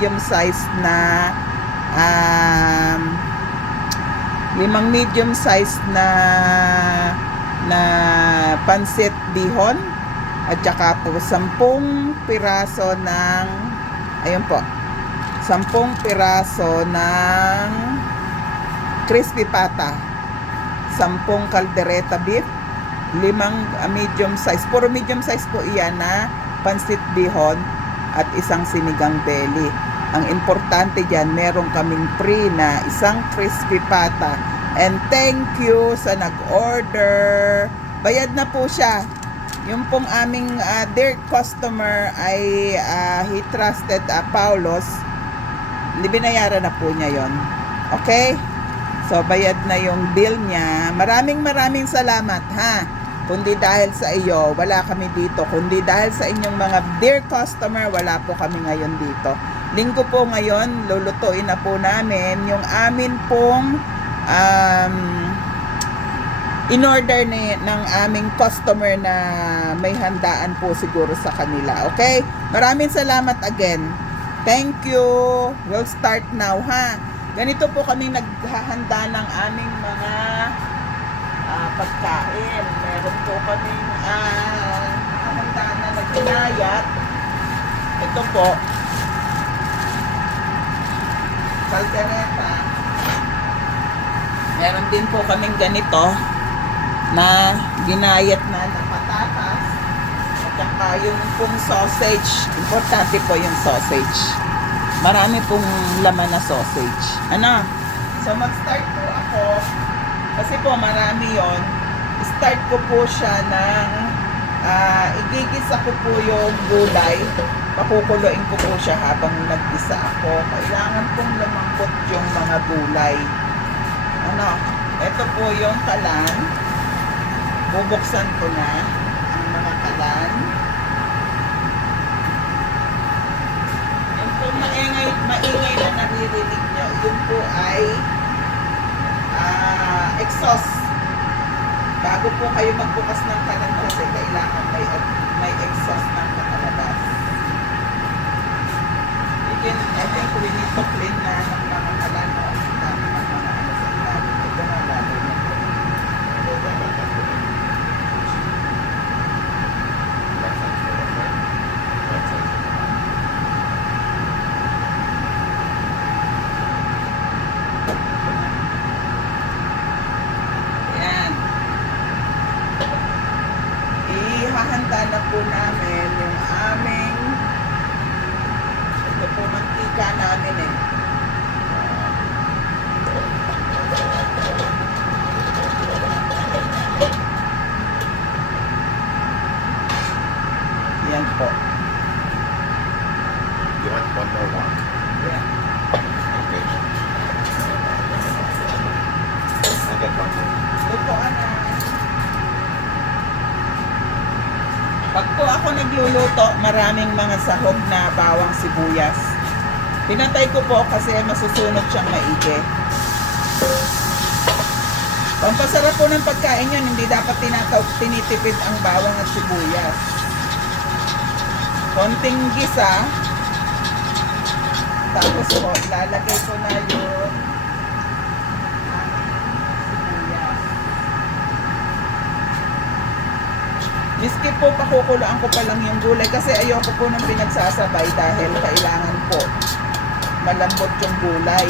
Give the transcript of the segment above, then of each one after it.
medium size na um, 5 medium size na pansit bihon at saka po 10 piraso ng ayun po 10 piraso ng crispy pata, 10 caldereta beef, 5 medium size, puro medium size po iyan na pansit bihon at isang sinigang belly. Ang importante dyan, meron kaming free na isang crispy pata. And thank you sa nag-order. Bayad na po siya. Yung pong aming dear customer ay he trusted Paulos. Binayaran na po niya yon. Okay? So, bayad na yung bill niya. Maraming salamat, ha? Kundi dahil sa iyo, wala kami dito. Kundi dahil sa inyong mga dear customer, wala po kami ngayon dito. Linggo po ngayon, lulutuin na po namin yung amin pong in-order ng aming customer na may handaan po siguro sa kanila. Okay? Maraming salamat again. Thank you. We'll start now, ha? Ganito po kami naghahanda ng aming mga pagkain. Meron po kaming handa na nagkinayat. Ito po, caldereta. Meron din po kaming ganito na ginayat na patatas. At saka yung pong sausage. Importante po yung sausage. Marami pong laman na sausage. Ano? So, mag-start po ako. Kasi po, marami yon. Start ko po siya ng igigisa ko po yung gulay. Pakukuloyin ko po siya habang nag-isa ako. Kailangan pong lumambot yung mga gulay. Ano? Ito po yung kalan. Bubuksan ko na ang mga kalan. Kung maingay na naririnig nyo, yun po ay exhaust. Bago po kayo magbukas ng kalan kasi kailangan may exhaust ng katalabas. I think we need to clean na ng mga kalan. Dami ng mga ano sa ilalim. Ito na lalo na po. Ihahanda na po namin yung aming ito po mantika namin eh. Yan po. You want one more one? Yeah. Okay. I'll get one more. Ito po pag po ako nagluluto, maraming mga sahog na bawang sibuyas. Pinatay ko po kasi masusunog siyang maigi. Pampasarap po ng pagkain yun, hindi dapat tinitipid ang bawang at sibuyas. Konting gisa. Tapos po, ilalagay ko na yung miski po pakukulaan ko pa lang yung gulay kasi ayoko po ng pinagsasabay dahil kailangan po malambot yung gulay.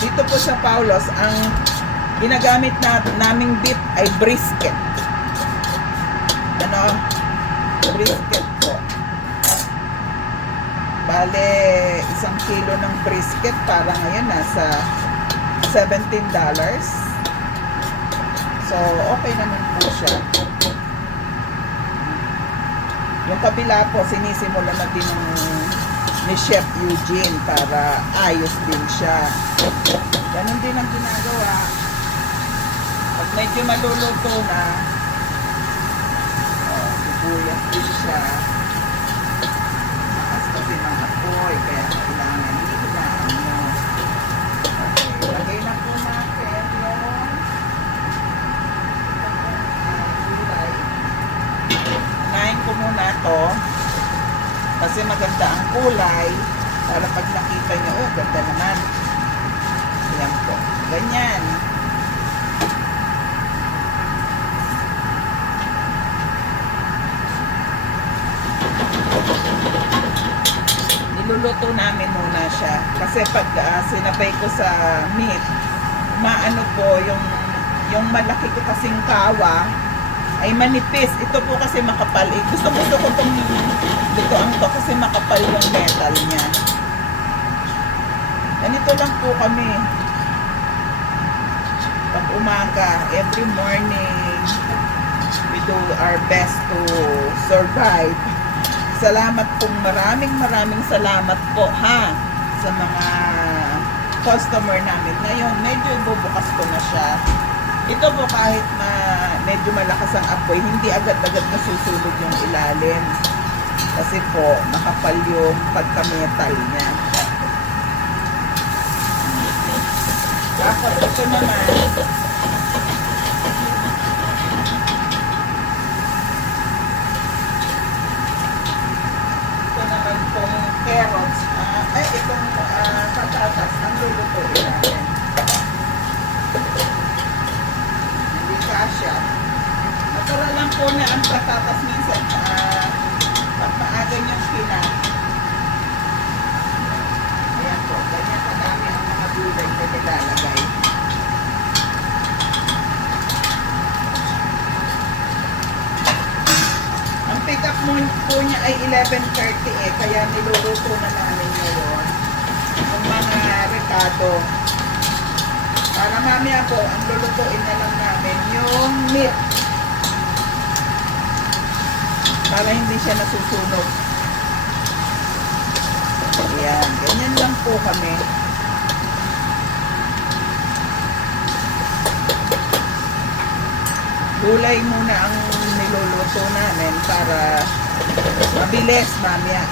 Dito po sa Paulos, ang ginagamit naming beef ay brisket. Ano? Brisket po. Bale, 1 kilo ng brisket para ngayon nasa $17. So, okay naman po siya. Yung kabila po, sinisimula na din ni Chef Eugene para ayos din siya. Ganon din ang ginagawa. Pag medyo maluluto na, sibuyas din siya. Makas kasi ng apoy, kaya kailangan hilaan nyo. Okay, lagay na po natin yung gulay. Unahin ko muna to kasi maganda ang kulay Para pag nakita nyo, oh, ganda naman. Ayan po. Ganyan. Niluluto namin muna siya. Kasi pag sinabay ko sa meat, maano po yung malaki ko kasing kawa ay manipis. Ito po kasi makapal. Gusto ko itong lutoan to kasi makapal yung metal niya. Ganito lang po kami. Pag umaga, every morning, we do our best to survive. Salamat pong maraming salamat po ha sa mga customer namin. Ngayon, medyo ibubukas ko na siya. Ito po kahit medyo malakas ang apoy, hindi agad-agad nasusunog yung ilalim. Kasi po, makapal yung pagka-metal niya. Tapos ito naman, pong carrots, itong patatas, ang lulutuin natin. Hindi kasya. Natural lang po na ang patatas minsan, pag maaga niyong pinat. Ayan po, ganyan kadami ang mga gulay na nilalagay. Ang pick up po niya ay 11:30 kaya niluluto na namin ngayon ang mga rekado. Para mamaya po, ang lulutuin na lang namin yung meat. Para hindi siya nasusunog. Ayan, ganyan lang po kami. Gulay muna ang niluluto namin para mabilis mamaya.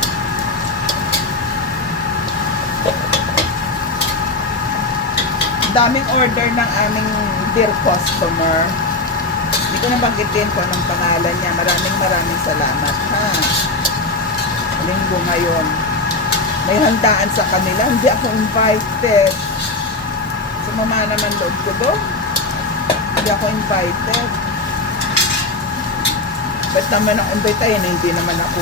Daming order ng aming dear customer. Hindi ko na banggitin kung anong pangalan niya. Maraming salamat ha. Linggo ngayon. May handaan sa kanila. Hindi ako invited. Sumama naman loob ko doon. Hindi ako invited. Ba't naman ako invitayin? Hindi naman ako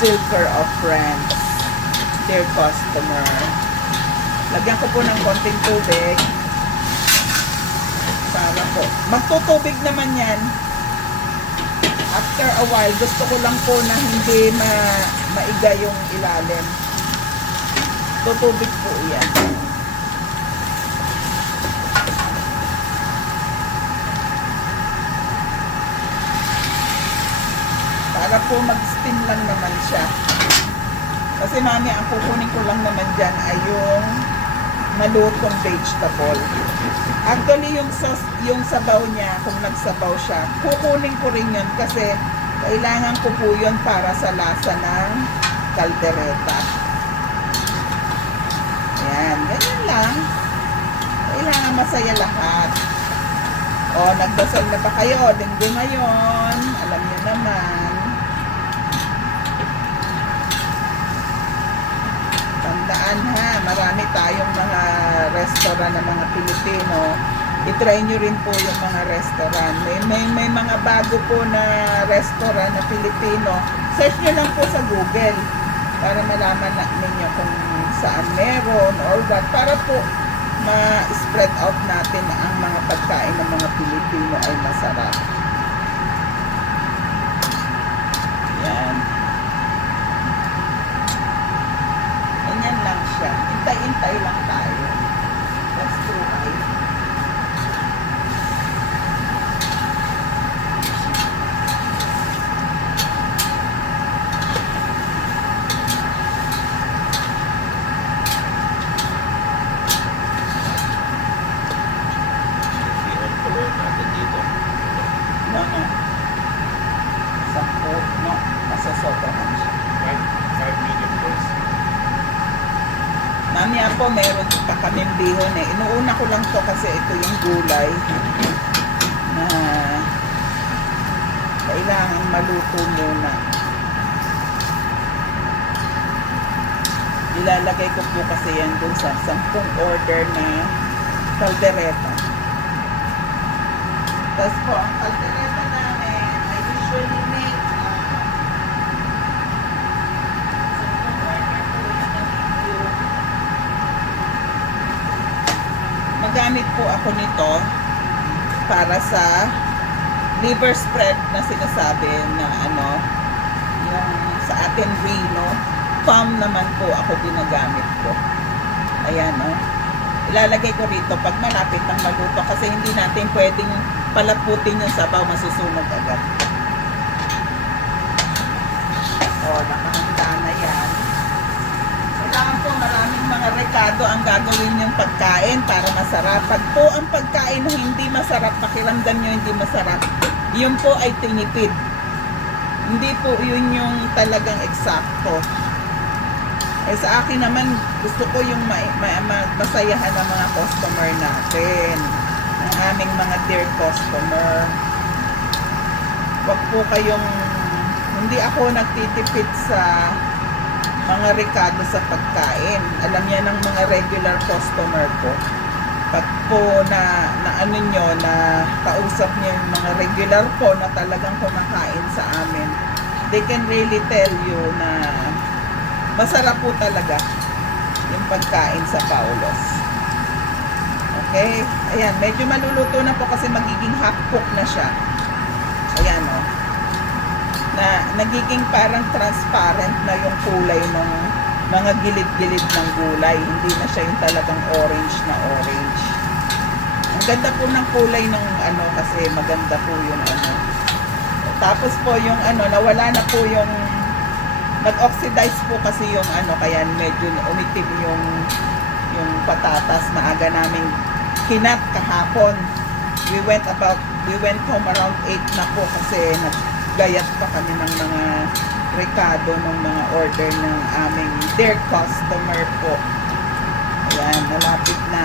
circle of friends. Dear customer. Lagyan ko po ng konting tubig. Para po. Magtutubig naman yan. After a while, gusto ko lang po na hindi maiga yung ilalim. Tutubig po yan. Para po mag-steam lang naman siya. Kasi mami, ang kukunin ko lang naman dyan ay yung malutong vegetable. Actually, yung sauce, yung sabaw niya, kung nagsabaw siya, kukunin ko rin yun kasi kailangan ko po yun para sa lasa ng kaldereta. Ayan, ganyan lang. Kailangan masaya lahat. O, nagdasal na ba kayo? Linggo ngayon. Alam niyo naman. Tandaan ha, marami tayong mga restaurant na mga Pilipino. I-try nyo rin po yung mga restaurant. May mga bago po na restaurant na Pilipino. Search nyo lang po sa Google para malaman ninyo kung saan meron or what. Para po ma-spread out natin ang mga pagkain ng mga Pilipino ay masarap. Yan. Ganyan lang siya. Hintay-hintay lang tayo. That's too high. Mamaya po, meron pa kaming bihon eh. Inuuna ko lang to kasi ito yung gulay na kailangan maluto muna. Ilalagay ko po kasi yan dun sa 10 order na kaldereta. Tapos po, ang kaldereta namin, I usually make 10 order po yung review. Magamit po ako nito para sa liver spread na sinasabi na ano, yung sa atin Reno, palm naman po ako ginagamit ko. Ayan, no? Ilalagay ko rito pag malapit ng maluto kasi hindi natin pwedeng palaputin yung sabaw, masusunog agad. O, nakahanda na yan. Kailangan po maraming mga rekado ang gagawin yung pagkain para masarap. Pag po ang pagkain na hindi masarap, pakiramdam nyo hindi masarap, yun po ay tinipid. Hindi po yun yung talagang eksakto. Eh sa akin naman, gusto ko yung masayahan ng mga customer natin, ng aming mga dear customer. Wag po kayong, hindi ako nagtitipid sa mga rekado sa pagkain. Alam niya ng mga regular customer ko. Pag po na ano nyo, na kausap niyo yung mga regular po na talagang kumakain sa amin, they can really tell you na masarap po talaga yung pagkain sa Paulos. Okay? Ayan, medyo maluluto na po kasi magiging half cook na siya. Ayan, o. Na nagiging parang transparent na yung kulay ng mga gilid-gilid ng gulay. Hindi na siya yung talagang orange na orange. Ang ganda po ng kulay ng ano kasi maganda po yung ano. Tapos po yung ano, nawala na po yung nag-oxidize po kasi yung ano, kaya medyo umitim yung patatas. Maaga namin kinat kahapon. We went home around 8 na po kasi naggayat pa kami ng mga rekado ng mga order ng aming dear customer po. Ayan, malapit na.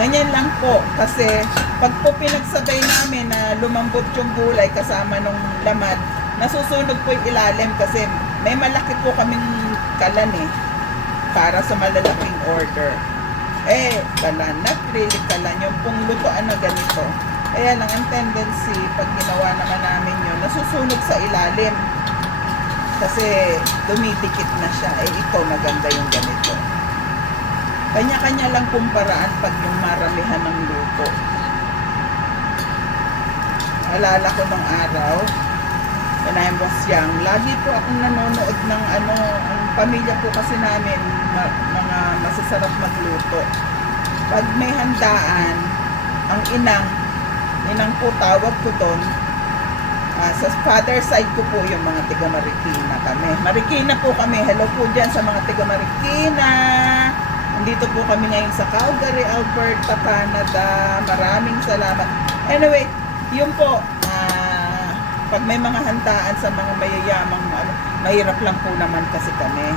Ganyan lang po kasi pag po pinagsabay namin na lumambot yung gulay kasama nung laman, nasusunog po yung ilalim kasi may malaki po kaming kalan para sa malalaking order. Kalan, not really kalan, yung pong lutoan na ganito. Kaya lang ang tendency, pag ginawa naman namin yun, nasusunog sa ilalim. Kasi dumidikit na siya. Ito maganda yung ganito. Kanya-kanya lang kumparaan pag yung maramihan ng luto. Alala ko nung araw, when I was young, lagi po akong nanonood ng ano, ang pamilya po kasi namin, mga masasarap magluto. Pag may handaan, ang inang po tawag ko doon, sa father side ko po yung mga tiga Marikina kami. Marikina po kami. Hello po dyan sa mga tiga Marikina. Nandito po kami ngayon sa Calgary, Alberta, Canada. Maraming salamat. Anyway, yun po, pag may mga handaan sa mga mayayamang ano, mahirap lang po naman kasi kami.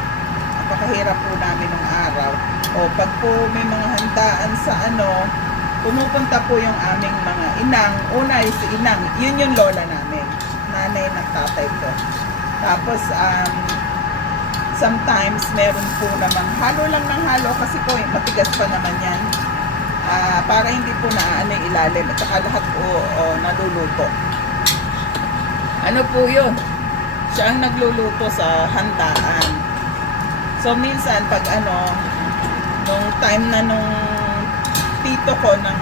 Napakahirap po namin ng araw. O pag po may mga handaan sa ano, pumupunta po yung aming mga inang. Una is inang, yun yung lola namin, nanay ng tatay ko. Tapos sometimes meron po namang halo lang ng halo kasi po matigas pa naman yan, para hindi po naano yung ilalim at saka lahat po naluluto. Ano po yun, siya ang nagluluto sa handaan. So minsan pag ano, nung time na nung tito ko, ng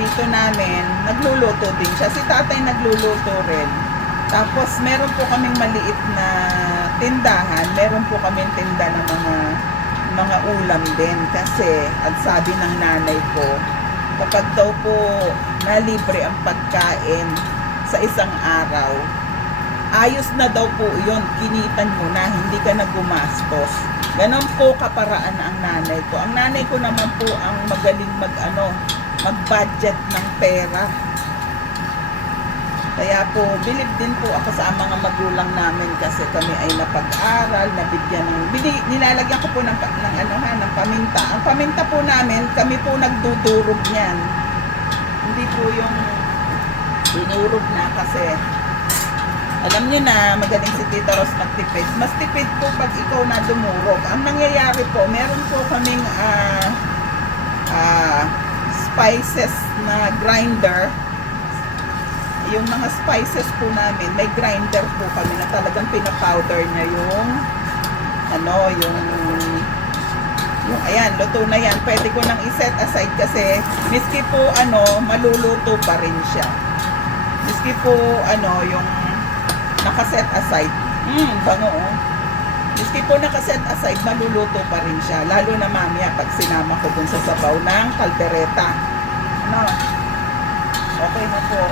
tito namin, nagluluto din siya. Si tatay nagluluto rin. Tapos meron po kaming maliit na tindahan, meron po kaming tinda ng mga ulam din kasi at sabi ng nanay ko, kapag daw po nalibre ang pagkain sa isang araw, ayos na daw po yun, kinitan mo na, hindi ka na gumastos. Ganon po kaparaan ang nanay ko. Ang nanay ko naman po ang magaling mag-budget ng pera. Kaya po, bilib din po ako sa mga magulang namin kasi kami ay napag-aral, nabigyan nilalagyan ko po ng paminta. Ang paminta po namin, kami po nagdudurog niyan. Hindi po yung dinurog na kasi Alam niyo na, magaling si Tita Ros magtipid. Mas tipid po pag ikaw na dumurog. Ang nangyayari po, meron po kaming spices na grinder. Yung mga spices po namin, may grinder po kami na talagang pinapowder niya yung ayan, luto na yan. Pwede ko nang iset aside kasi miski po maluluto pa rin siya. Miski po yung nakaset aside. Bango oh. Miski po nakaset aside, maluluto pa rin siya. Lalo na mamaya pag sinama ko dun sa sabaw ng kaldereta. Okay na po.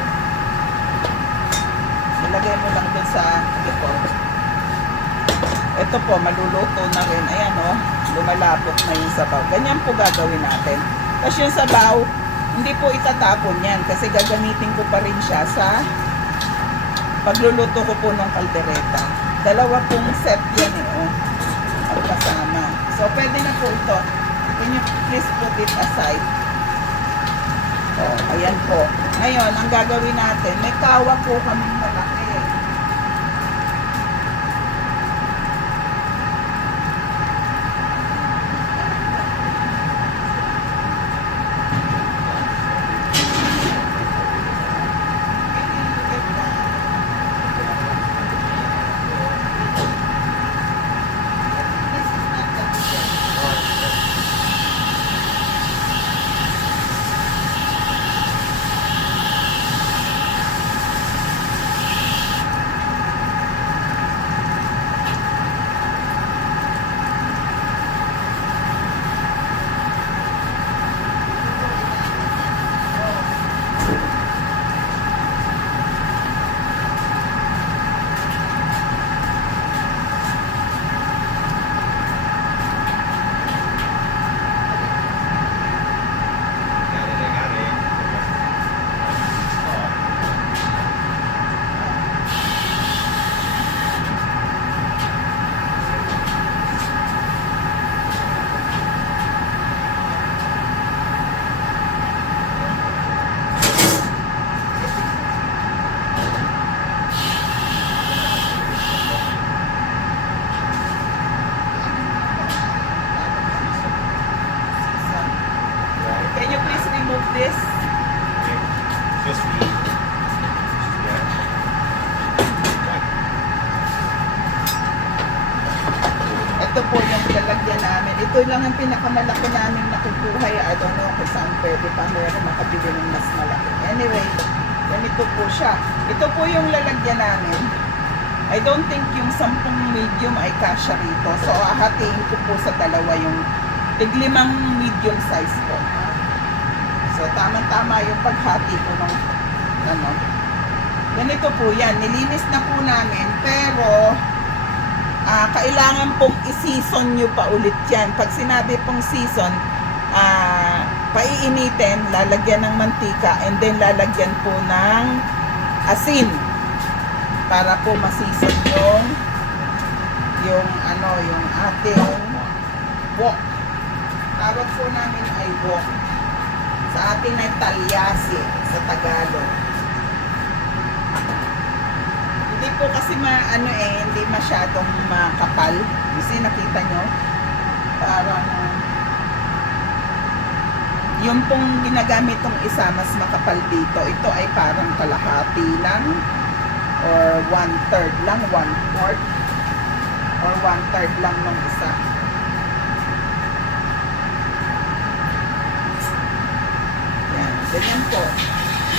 Ilagay mo lang dun sa ito po, maluluto na rin. Ayan lumalapot na yung sabaw. Ganyan po gagawin natin. Tapos yung sabaw, hindi po itatapon yan kasi gagamitin ko pa rin siya sa pagluluto ko po ng kaldereta. Dalawa pong set yan magkasama. So, pwede na po ito. Can you please put it aside? Ayan po. Ngayon, ang gagawin natin, may kawa po kaming malaki. Can you please remove this? Okay. Just leave. Yeah. Ito po yung lalagyan namin. Ito lang ang pinakamalaki namin nakukuha. I don't know kung saan pwede pa meron makabili ng mas malaki. Anyway, ganito po siya. Ito po yung lalagyan namin. I don't think yung 10 medium ay kasya rito. So, ahatiin ko po sa dalawa yung tig-5 medium size po. So, tama-tama yung paghati ko ng ganito po yan. Nilinis na po namin, pero kailangan pong i-season nyo pa ulit yan. Pag sinabi pong season, paiinitin, lalagyan ng mantika, and then lalagyan po ng asin para po ma-season yung ating wok. Tawag po namin ay wok. Sa atin ay talyasi sa Tagalog. Hindi po kasi hindi masyadong makapal. Kasi nakita nyo, parang yung pong ginagamit tong isa mas makapal dito. Ito ay parang kalahati lang or 1/3 lang, 1/4 or 1/3 lang ng isa. Ganyan po.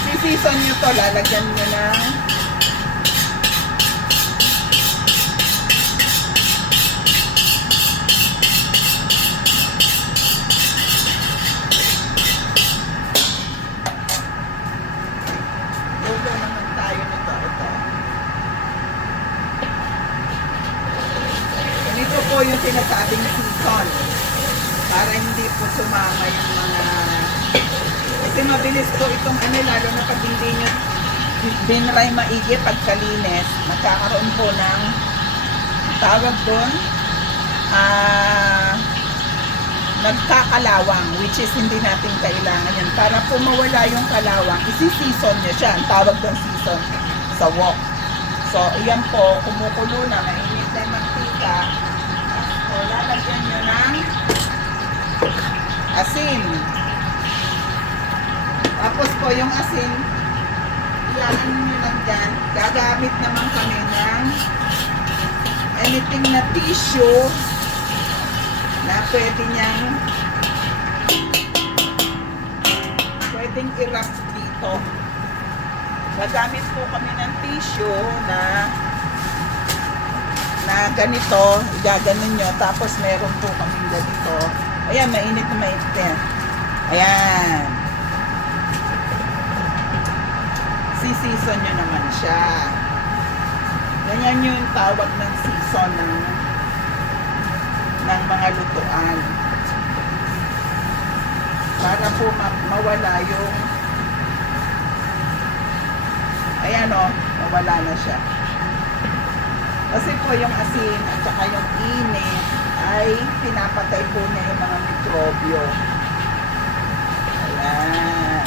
Si-season nyo to, lalagyan nyo ng luto naman tayo nito. Ganito po yung sinasabing season para hindi po sumama yung mga kasi mabilis po itong lalo na pag hindi nyo dinry maigi pagkalinis, magkakaroon po ng tawag doon nagkakalawang, which is hindi natin kailangan yan. Para po mawala yung kalawang, isi-season nyo siya. Ang tawag doon season sa wok. So, iyan po, kumukulo na, mainit na yung mantika. So, lalagyan nyo ng asin. Tapos po, yung asin, iyalan nyo lang dyan. Gagamit naman kami ng anything na tissue na pwedeng i-wrap dito. Gagamit po kami ng tissue na ganito, igaganon nyo, tapos meron po kami ganito. Ayan, mainit na mainit yan. Ayan. Si-season nyo naman siya. Ganyan yung tawag ng season ng mga lutuan. Para po mawala yung ayan o, mawala na siya. Kasi po yung asin at saka yung init ay pinapatay po niya yung mga mikrobyo. Ayan.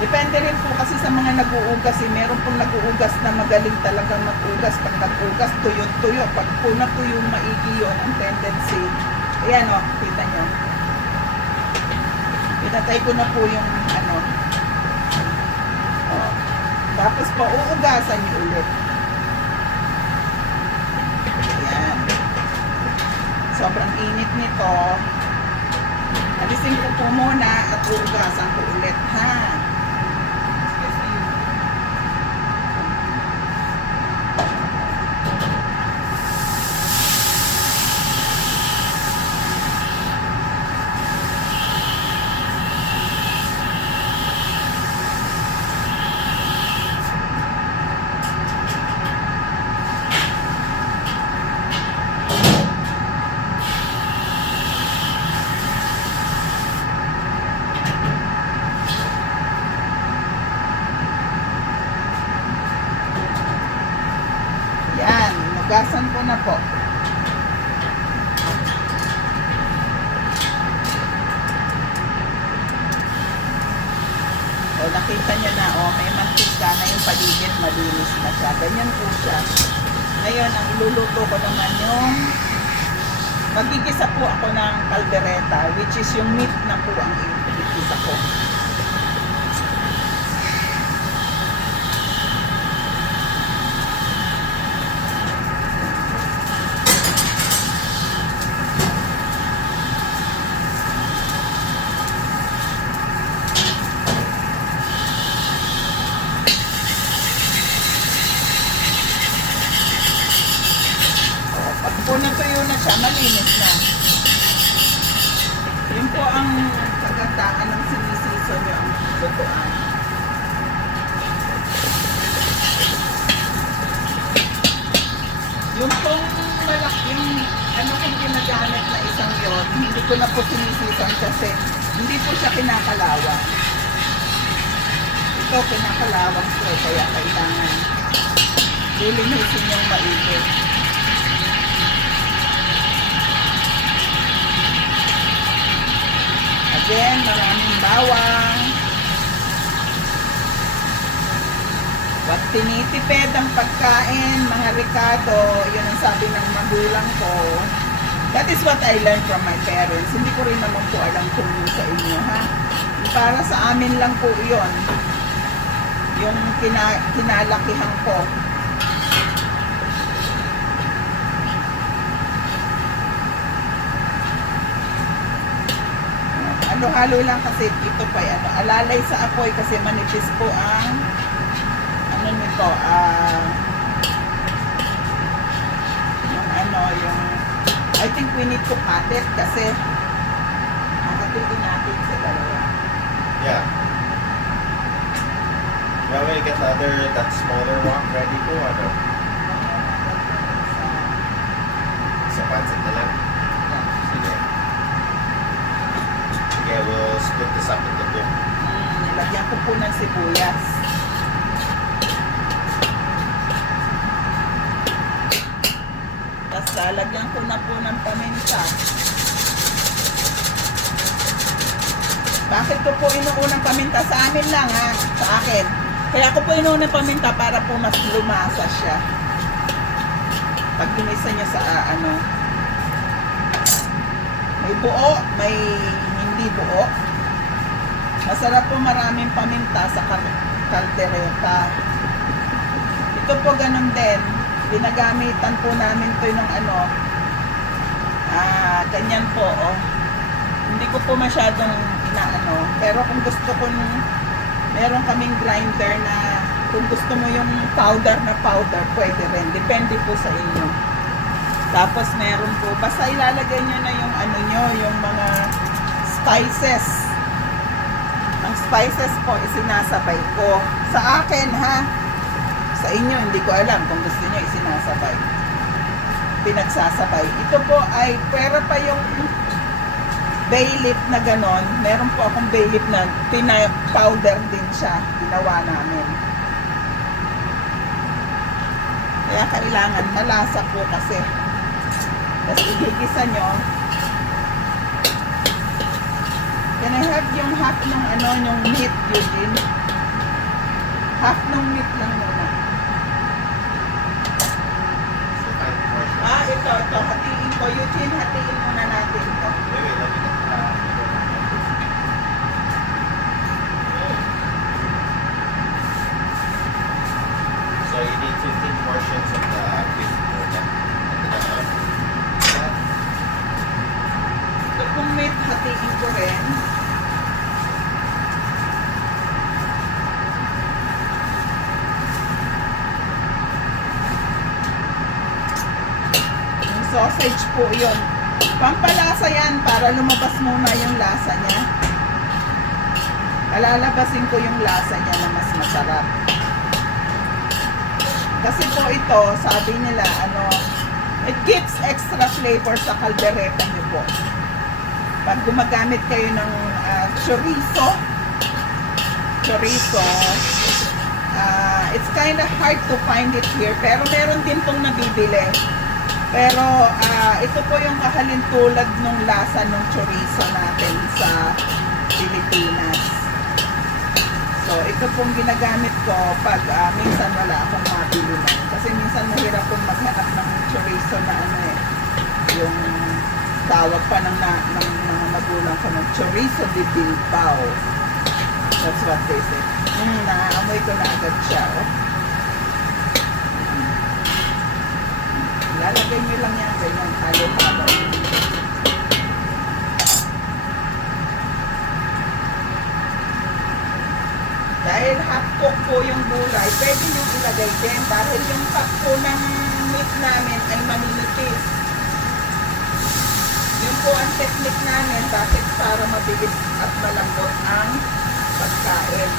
Depende rin po kasi sa mga nag-uugas. Meron pong nag-uugas na magaling talagang mag-ugas. Pag nag-ugas, tuyo-tuyo. Pag po natuyo maigi yun, ang tendency. Ayan o, kita nyo. Pinatay ko na po yung ano. O. Tapos po, uugasan nyo ulit. Ayan. Sobrang init nito. Alisin ko po muna at uugasan ko ulit, ha? Yan, nugasan ko na po. So, nakita nyo na, may mantika na yung paligid, malinis na siya. Ganyan po siya. Ngayon, ang iluluto ko naman yung magigisa po ako ng caldereta, which is yung meat na po ang igisa ko. Pag po natuyo na siya, malinis na. Yun po ang kagandaan ng sinisison yung lutuan. Yung pong malaking ano kung ginagamit na isang yon, hindi ko na po sinisison kasi hindi po siya kinakalawang. Ito kinakalawang po, kaya kailangan lilinisin yung maigi. Again, maraming bawang. Pag tinitipid ang pagkain, mga Ricardo, yun ang sabi ng magulang ko. That is what I learned from my parents. Hindi ko rin naman po alam kung yun sa inyo, ha? Para sa amin lang po yun. Yung kinalakihan ko. Halo-halo lang kasi ito pa ano, alalay sa apoy kasi manipis po ang ano nito, yung I think we need to cut it kasi makatulin natin sa dalawa. Yeah. You want me to get the other, that smaller one ready po, ano? Sa pancit na lang? Sige. Sige, we'll split this up into two. Nilagyan ko po ng sibuyas. Tapos lalagyan ko na po ng paminta. Bakit ko po inuunang paminta? Sa amin lang ha, sa akin. Kaya ako po inuunang paminta para po mas lumasa siya. Pag ginisa niya sa ano, may buo, may hindi buo. Masarap po maraming paminta sa kaldereta. Ito po ganun din. Ginagamitan po namin to ng ano, ganyan po, oh. Hindi ko po masyadong inaano. Pero kung gusto ko, meron kaming grinder na kung gusto mo yung powder na powder, pwede rin. Depende po sa inyo. Tapos meron po, basta ilalagay nyo na yung ano nyo, yung mga spices. Ang spices po, isinasabay ko. Sa akin, ha? Sa inyo, hindi ko alam kung gusto nyo isinasabay. Pinagsasabay. Ito po ay, pwera pa yung bay leaf na ganon. Meron po akong bay leaf na powder din siya. Ginawa namin. Kaya kailangan malasa po kasi. Tapos igigisa nyo. Can I have yung half nung ano, yung meat, Eugene? Half nung meat lang muna. Ito. Hatiin ko. Eugene, hatiin muna natin ito. Wait, let me get So you need 15 portions of the beef. Ito pong meat, hatiin ko rin. Yung sausage po yun. Pampalasa yan para lumabas muna yung lasa niya. Alalabasin ko yung lasa niya na mas masarap. Kasi po ito, sabi nila, ano, it gives extra flavor sa kaldereta niyo po. Pag gumagamit kayo ng chorizo, it's kind of hard to find it here, pero meron din pong nabibili. Pero ito po yung kahalintulad nung lasa ng chorizo natin sa Pilipinas. So, ito pong ginagamit ko pag minsan wala akong mabili na. Kasi minsan mahirap pong maghanap ng chorizo na ano eh. Yung tawag pa ng mga magulang ko ng chorizo de Bilbao. That's what they say. Naamoy ko na agad siya. Oh. Lalagay nyo lang yan. Ganyan, halo-halo. Dahil half cook po yung gulay, pwede nyo ilagay din. Dahil yung pack po ng meat namin ay manilipis. Yun po ang technique namin, bakit para mabilis at malambot ang pagkain.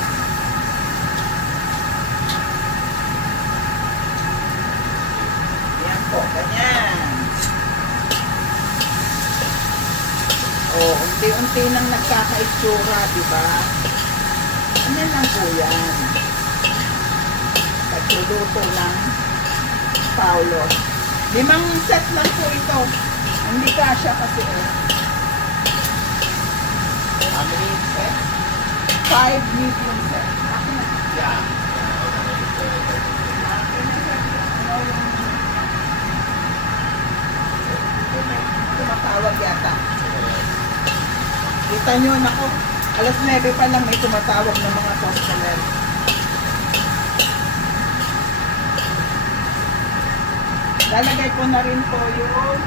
Yan po, ganyan. O, unti-unti nang nagkakaitsura, di ba? Ganyan lang po yan. Pagluluto ng Paulo. 5 set lang po ito. Hindi kasya kasi eh. How many set? 5 medium set. Akin na. Yeah. Akin na set. Ano yung tumatawag yata. Kita nyo, nako. Alas 9 pa lang may tumatawag ng mga customer. Lalagay ko na rin po yung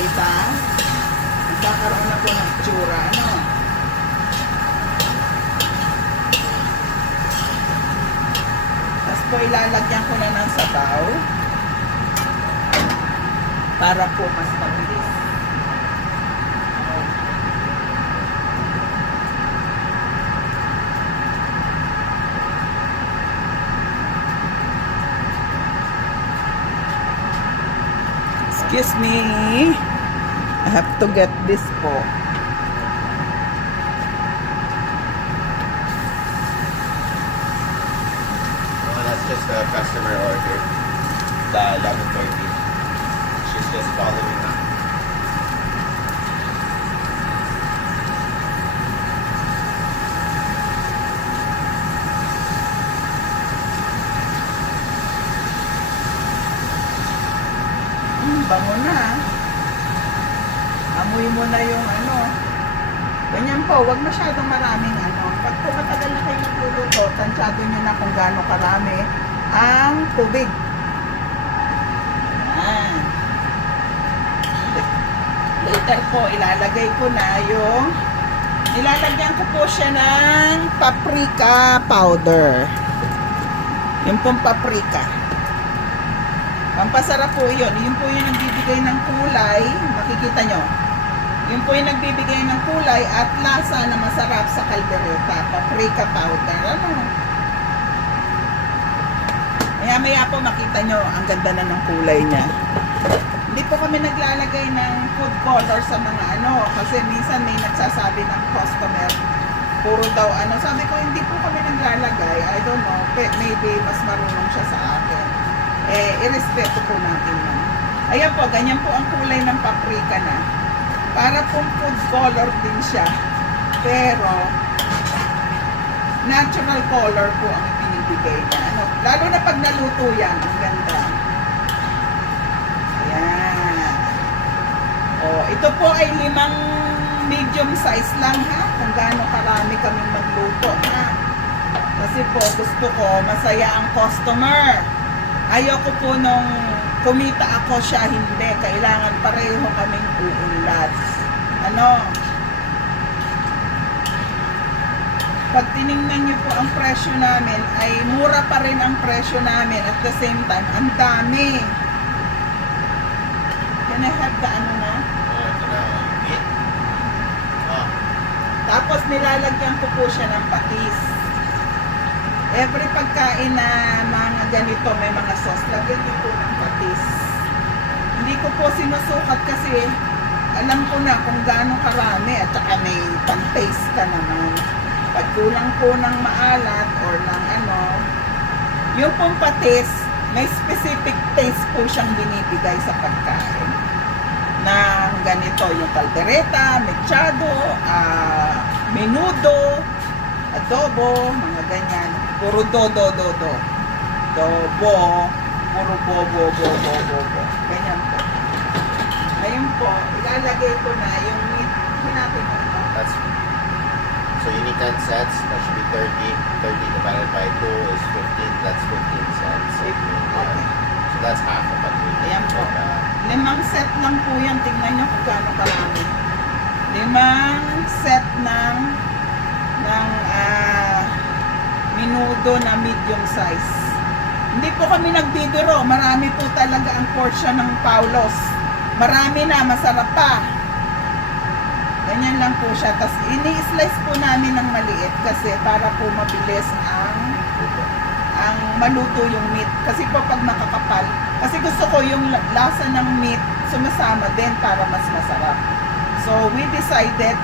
kita. Nagkakaroon na po ng tsura, ano? Tapos po ilalagyan ko na ng sabaw para po mas mabilis. Excuse me. I have to get this po. Oh, that's just a customer order. The 11:30. She's just following up. Bango na. Amoy mo na yung ano. Ganyan po, wag masyadong maraming ano. Pag po matagal na kayo nagluluto, tansyado nyo na kung gaano karami ang tubig. Ayan. Later po, ilalagay ko na yung nilalagyan ko po siya ng paprika powder. Yung pong paprika. Pampasarap po yun. Yun po yung nagbibigay ng kulay. Makikita nyo. Yun po yung nagbibigay ng kulay at lasa na masarap sa kaldereta. Paprika powder. Ano? Maya-maya po makita nyo ang ganda na ng kulay niya. Hindi po kami naglalagay ng food color sa mga ano. Kasi minsan may nagsasabi ng customer, puro daw ano. Sabi ko, hindi po kami naglalagay. I don't know. Maybe mas marunong siya sa akin. Irespeto po natin yun. Ayan po, ganyan po ang kulay ng paprika na. Para pong food color din siya. Pero, natural color po ang binibigay niya. Ano, lalo na pag naluto yan, ang ganda. Ayan. O, ito po ay 5 medium size lang ha. Kung gaano karami kaming magluto ha. Kasi po, gusto ko masaya ang customer. Ayoko po nung kumita ako siya, hindi. Kailangan pareho kaming uunlad. Ano? Pag tinignan niyo po ang presyo namin, ay mura pa rin ang presyo namin. At the same time, ang dami. Can I have the ano na? Ito na. Meat. Oh. Tapos nilalagyan ko po siya ng patis. Every pagkain na mga ganito, may mga sauce, lagyan niyo po ng patis. Hindi ko po sinusukat kasi alam ko na kung gaano karami at saka may pang-taste ka naman. Pag kulang po ng maalat or ng ano, yung pong patis, may specific taste po siyang binibigay sa pagkain. Na ganito, yung caldereta, mechado, menudo, adobo, mga ganyan. Puro dobo, puro bobo. Ganyan po. Ngayon po, ilalagay ko na yung meat. Hinapin mo ito. That's so you need 10 sets. That should be 30. 30 divided by 2 is 15. That's 15 cents. Okay. So that's half of what we need. Ayan po. But, 5 set lang po yan. Tingnan nyo kung gaano karami. 5 set ng menudo na medium size. Hindi po kami nagbibiro. Marami po talaga ang portion ng Paulos. Marami na, masarap pa. Ganyan lang po siya. Tapos ini-slice po namin ng maliit kasi para po mabilis ang maluto yung meat. Kasi po pag makakapal, kasi gusto ko yung lasa ng meat sumasama din para mas masarap. So we decided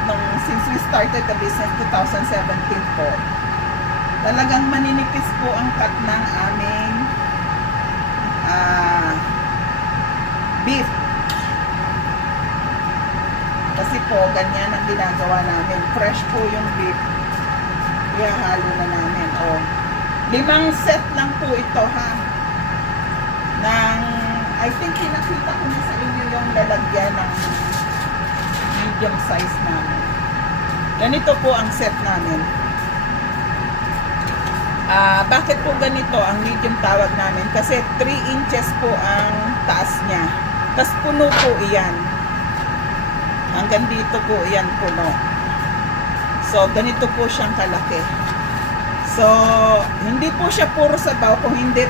since we started the business 2017 po, talagang maninipis po ang cut ng aming beef. Kasi po, ganyan ang ginagawa namin. Fresh po yung beef. Kaya halo na namin. O, 5 set lang po ito ha. I think pinakita ko na sa inyo yung lalagyan ng medium size namin. Ganito po ang set namin. Bakit po ganito ang medium tawag namin? Kasi 3 inches po ang taas niya. Tapos puno po iyan. Hanggang dito po iyan puno. So, ganito po siyang kalaki. So, hindi po siya puro sabaw. Kung hindi,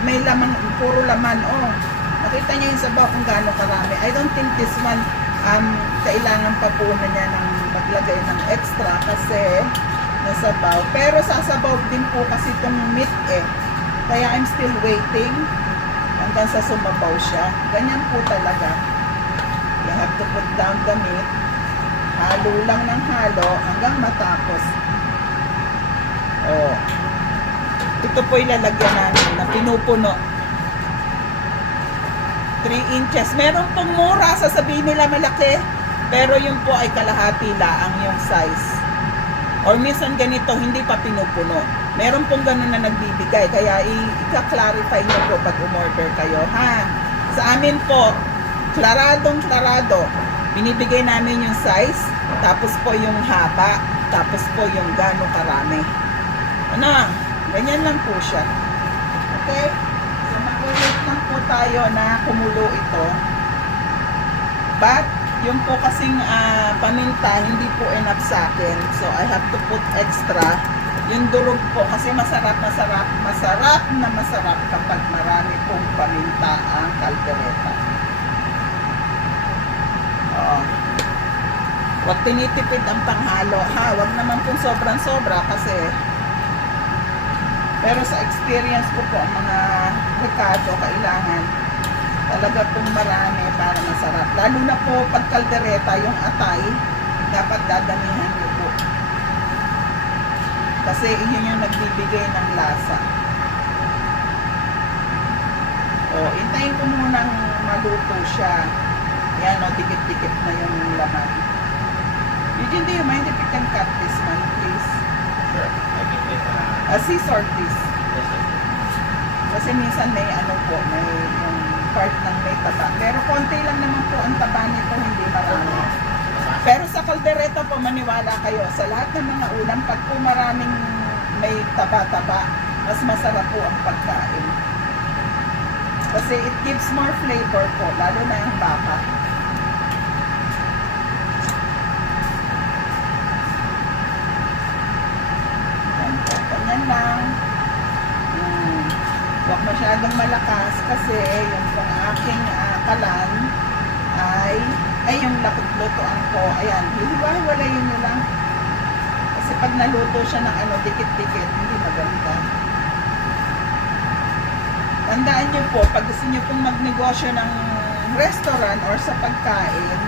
may laman, puro laman. Oh, nakita niyo yung sabaw kung gaano karami. I don't think this one, kailangan pa po na niya ng maglagay ng extra kasi nasabaw. Pero sasabaw din po kasi itong meat eh. Kaya I'm still waiting. hanggang sa sumabaw siya. Ganyan po talaga. You have to put down the meat. Halo lang ng halo hanggang matapos. Oh. Ito po ilalagyan namin na pinupuno. 3 inches. Meron pong mura, sasabihin nila malaki. Pero yun po ay kalahati laang yung size. Or minsan ganito, hindi pa pinupuno. Meron pong ganun na nagbibigay. Kaya i-clarify nyo po pag umorder kayo. Ha? Sa amin po, klaradong-klarado. Binibigay namin yung size, tapos po yung haba, tapos po yung gano'ng karami. Ano? Ganyan lang po siya. Okay? So, mag-wait lang po tayo na kumulo ito. But, yung po kasing paminta, hindi po enough sa akin. So, I have to put extra. Yung durog po, kasi masarap kapag marami pong paminta ang kaldereta. Oo. Huwag tinitipid ang panghalo. Ha, huwag naman pong sobrang-sobra kasi pero sa experience ko po, ang mga rekado, kailangan talaga pong marami para masarap. Lalo na po pag kaldereta, yung atay, dapat dadamihan niyo po. Kasi yun yung nagbibigay ng lasa. O, intayin ko munang maluto siya. Yan o, dikit-dikit na yung laman. Eugene, do you mind if you can cut this one, please? Sure. I can get A scissor, please. yes, yes. Kasi minsan may may yung part ng may taba. Pero konti lang naman po ang taba nito, hindi marami. Pero sa kaldereta po, maniwala kayo, sa lahat ng mga ulam, pag po maraming may taba-taba, mas masarap po ang pagkain. Kasi it gives more flavor po, lalo na ang baka. Ganyan lang. Huwag masyadong malakas kasi yung pong aking kalan ay yung lutuan ko, ayan, hiwa-hiwalayin nyo lang. Kasi pag naluto siya ng dikit-dikit, hindi maganda. Tandaan nyo po, pag gusto nyo pong magnegosyo ng restaurant or sa pagkain,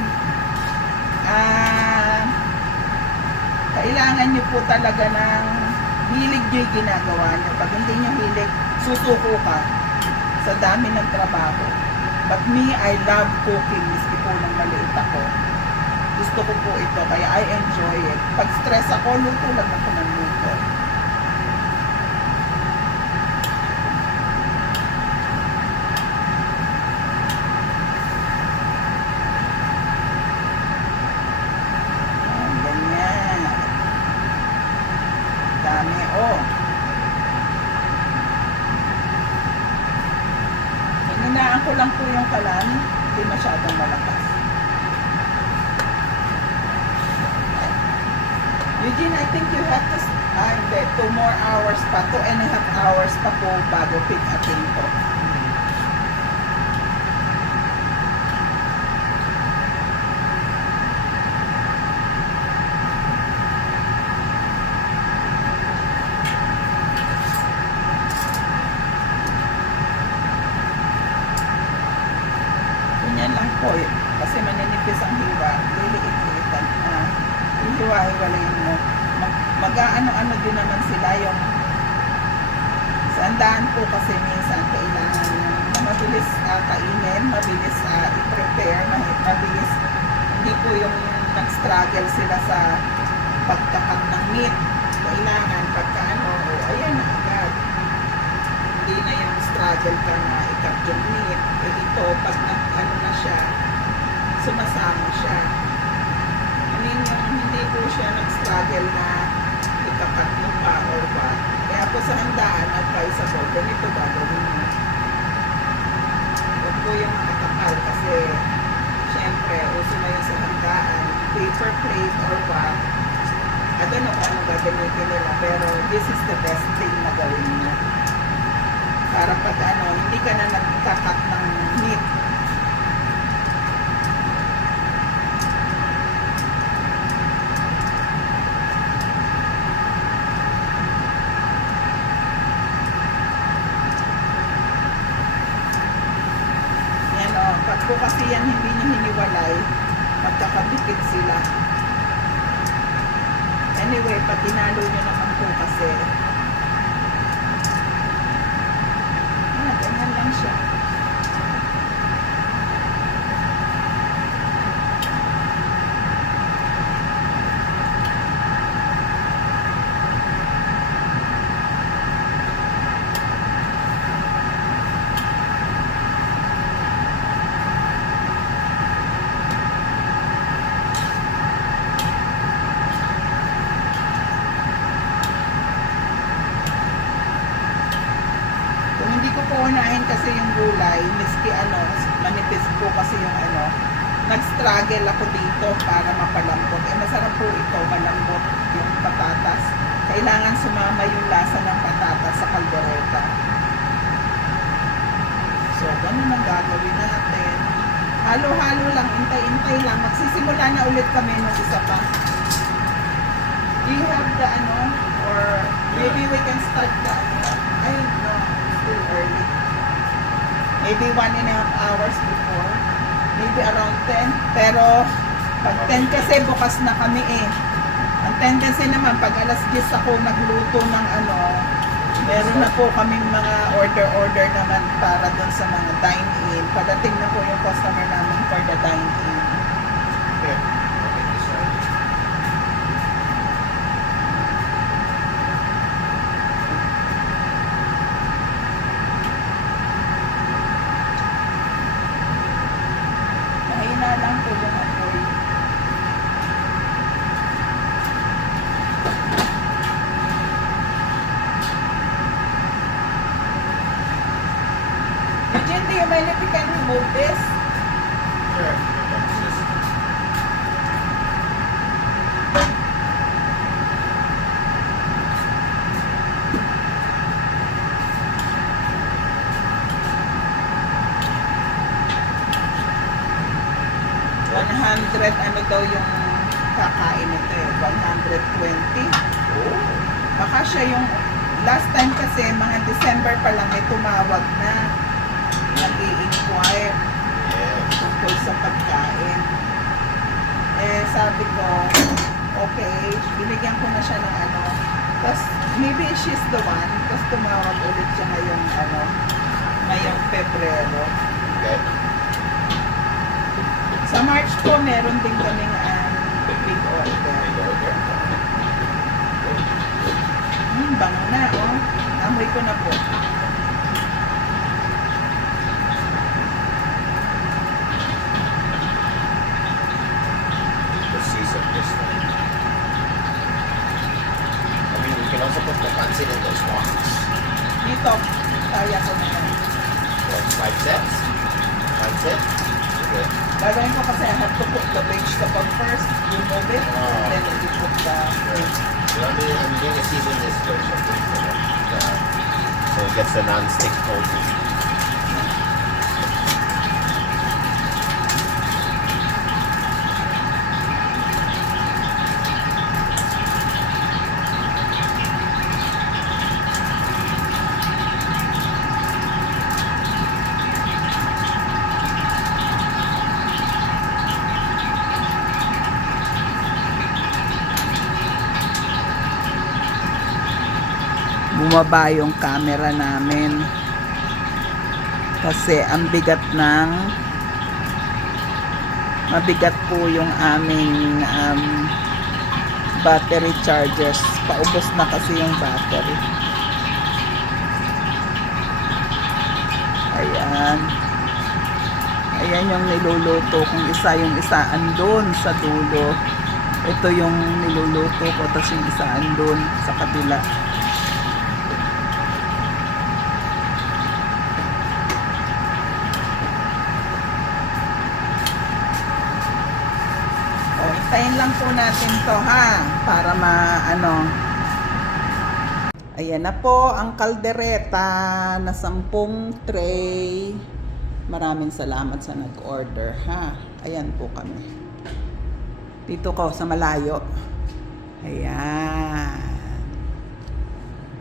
kailangan nyo po talaga ng hilig nyo yung ginagawa nyo. Pag hindi nyo hilig, susuko ka sa dami ng trabaho. But me, I love cooking. Miski po nang maliit ako. Gusto ko po ito, kaya I enjoy it. Pag stress ako, luto lang ako ng luto. Ganyan. Dami, oh. Hinaan ko lang po yung kalan, hindi masyadong malakas. Eugene, I think you have to, hindi, 2 more hours pa, 2.5 hours pa po bago pick upin ko. Ganyan lang po eh. Kasi maninipis ang hiwa. Liliit-liitan. Hiwa-hiwalayin mo. Mag-ano-ano din naman sila yung sandaan po kasi minsan kailangan yung mabilis kainin, mabilis i-prepare, mabilis hindi po yung nag-struggle sila sa pagkakat ng meat. Kailangan pagka ayan na agad. Hindi na yung struggle ka na ikat yung meat. Eh ito, pag na siya, sumasama siya. I mean, yung hindi po siya nag-struggle na ikakat mo pa or what. Kaya po sa handaan, advisable, ganito gagawin mo. Huwag po yung makakapal kasi syempre, uso na yun sa handaan, paper plate or what. I don't know kung anong gagamitin nila, pero this is the best thing na gawin mo. Para pag hindi ka na nagkakat ng meat. magkakapit sila. Anyway, pag tinalo nyo naman po kasi, ganyan lang siya. Kung hindi ko po unahin kasi yung gulay, miski manipis po kasi yung nag-struggle ako dito para mapalambot. Masarap po ito, malambot yung patatas. Kailangan sumama yung lasa ng patatas sa kaldereta. So, ganun ang gagawin natin. Halo-halo lang, intay-intay lang. Magsisimula na ulit kami ng isa pa. Do you have the or maybe we can start the I don't know, still early. Maybe 1.5 hours before. Maybe around 10. Pero pag 10 kasi bukas na kami eh. Ang tendency naman pag alas 10 ako nagluto ng meron na po kaming mga order naman para doon sa mga dine-in. Padating na po yung customer namin for the dine-in. Okay. Mahina lang po yung apoy. Eugene, do you mind if you can remove this? Sure. That's just daw yung kakain nito eh, 120. oh. Baka siya yung last time kasi mga December pa lang may tumawag na nag-i-inquire Yeah. tungkol sa pagkain. Sabi ko, okay, binigyan ko na siya ng tapos maybe she's the one, tapos tumawag ulit siya ngayong Pebrero. Okay. Sa March po, meron din kaming big order. Big order. Bango na, amoy ko na po. The season this time. I mean, we can also put the pancit in those walks. Dito, kaya ko na yan. What, 5 sets? 5 sets? Okay. Gagawin ko kasi I have to put the vegetable first, remove it, and then you put the... Well, I'm going to season this first, I think, so it gets the non-stick coating. Bumaba yung camera namin kasi ang bigat mabigat po yung aming battery chargers. Paubos na kasi yung battery. Ayan yung niluluto kung yung isa andun sa dulo. Ito yung niluluto ko, tapos yung isa andun sa kabila. Hintayin lang po natin to para Ayan na po ang kaldereta na 10 tray. Maraming salamat sa nag-order Ayan po kami. Dito ko sa malayo. Ayan.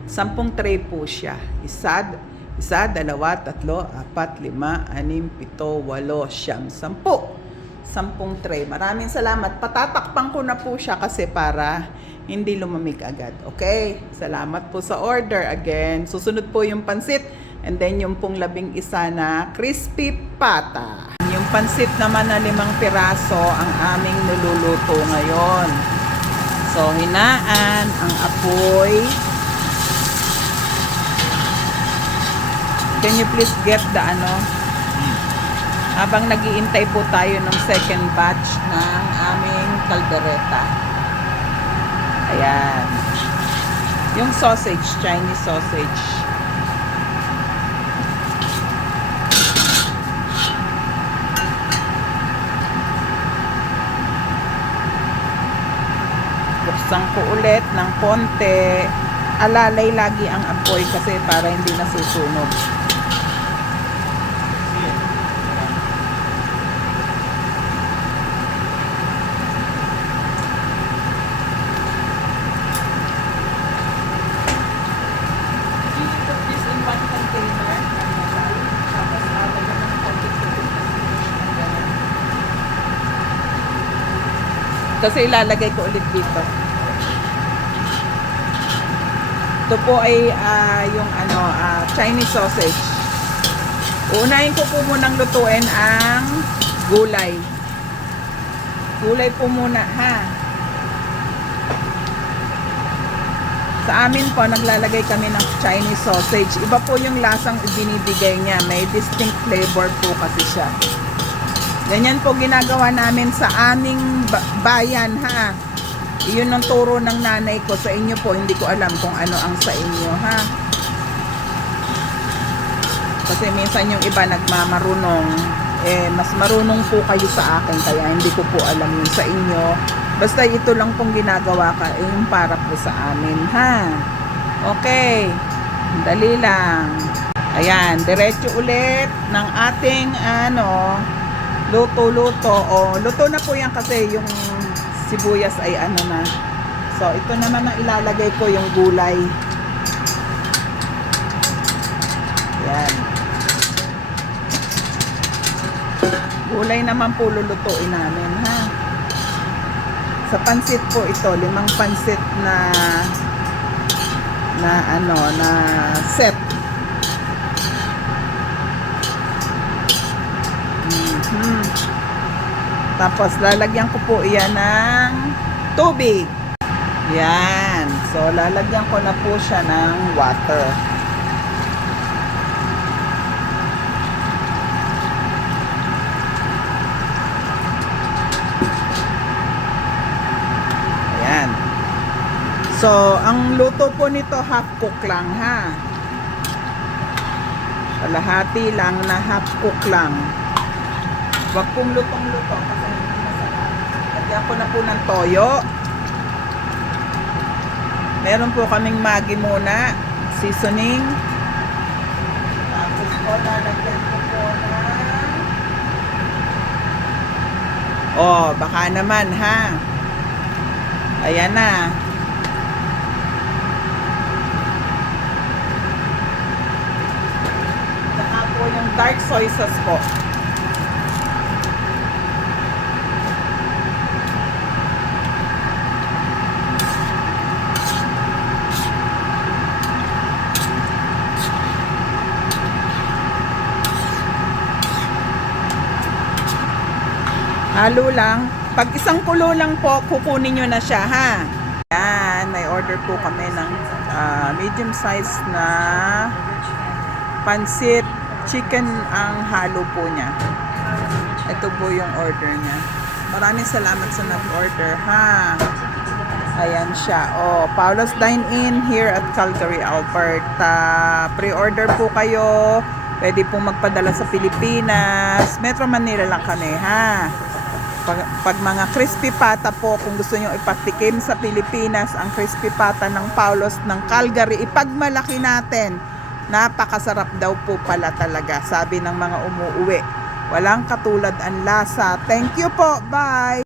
10 tray po siya. Isa, 2, 3, 4, 5, 6, 7, 8, 9, 10. 10 tray. Maraming salamat. Patatakpan ko na po siya kasi para hindi lumamig agad. Okay? Salamat po sa order. Again, susunod po yung pansit and then yung pong 11 na crispy pata. Yung pansit naman na 5 piraso ang aming niluluto ngayon. So, hinaan ang apoy. Can you please get the habang nag-iintay po tayo ng second batch ng aming kaldereta. Ayan. Yung sausage, Chinese sausage. Buksan ko ulit ng konti. Alalay lagi ang apoy kasi para hindi nasusunog. Kasi ilalagay ko ulit dito. Ito po ay yung Chinese sausage. Unahin ko po munang lutuin ang gulay. Gulay po muna, ha. Sa amin po, naglalagay kami ng Chinese sausage. Iba po yung lasang ibinibigay niya. May distinct flavor po kasi siya. Ganyan po ginagawa namin sa aming bayan, ha. Iyon ang turo ng nanay ko sa inyo po. Hindi ko alam kung ano ang sa inyo, ha. Kasi minsan yung iba nagmamarunong. Mas marunong po kayo sa akin. Kaya hindi ko po alam yung sa inyo. Basta ito lang pong ginagawa ka. Yung para po sa amin, ha. Okay. Dali lang. Ayan. Diretso ulit ng ating luto-luto. Luto na po yan kasi yung sibuyas ay na. So, ito naman ang ilalagay ko yung gulay. Yan. Gulay naman po lulutuin namin, ha. Sa pansit po ito, 5 pansit na set. Tapos lalagyan ko po iyan ng tubig. Yan. So lalagyan ko na po siya ng water. Ayan. So ang luto po nito half cook lang, ha. Kalahati lang na half cook lang. Huwag pong lutong-luto kasi hindi masarap. Lagyan ko na po ng toyo. Meron po kaming Maggi muna. Seasoning. Tapos po lalagyan ko po ng baka naman, ha. Ayan na. Saka po yung dark soy sauce po. Halo lang. Pag isang kulo lang po, kukunin nyo na siya, ha. Yan, may order po kami ng medium size na pansit chicken ang halo po niya. Ito po yung order niya. Maraming salamat sa nag-order, ha. Ayan siya. Paulo's Dine-In here at Calgary, Alberta. Pre-order po kayo. Pwede pong magpadala sa Pilipinas. Metro Manila lang kami, ha. Pag mga crispy pata po, kung gusto nyo ipatikim sa Pilipinas, ang crispy pata ng Paulo's ng Calgary, ipagmalaki natin. Napakasarap daw po pala talaga, sabi ng mga umuuwi. Walang katulad ang lasa. Thank you po. Bye!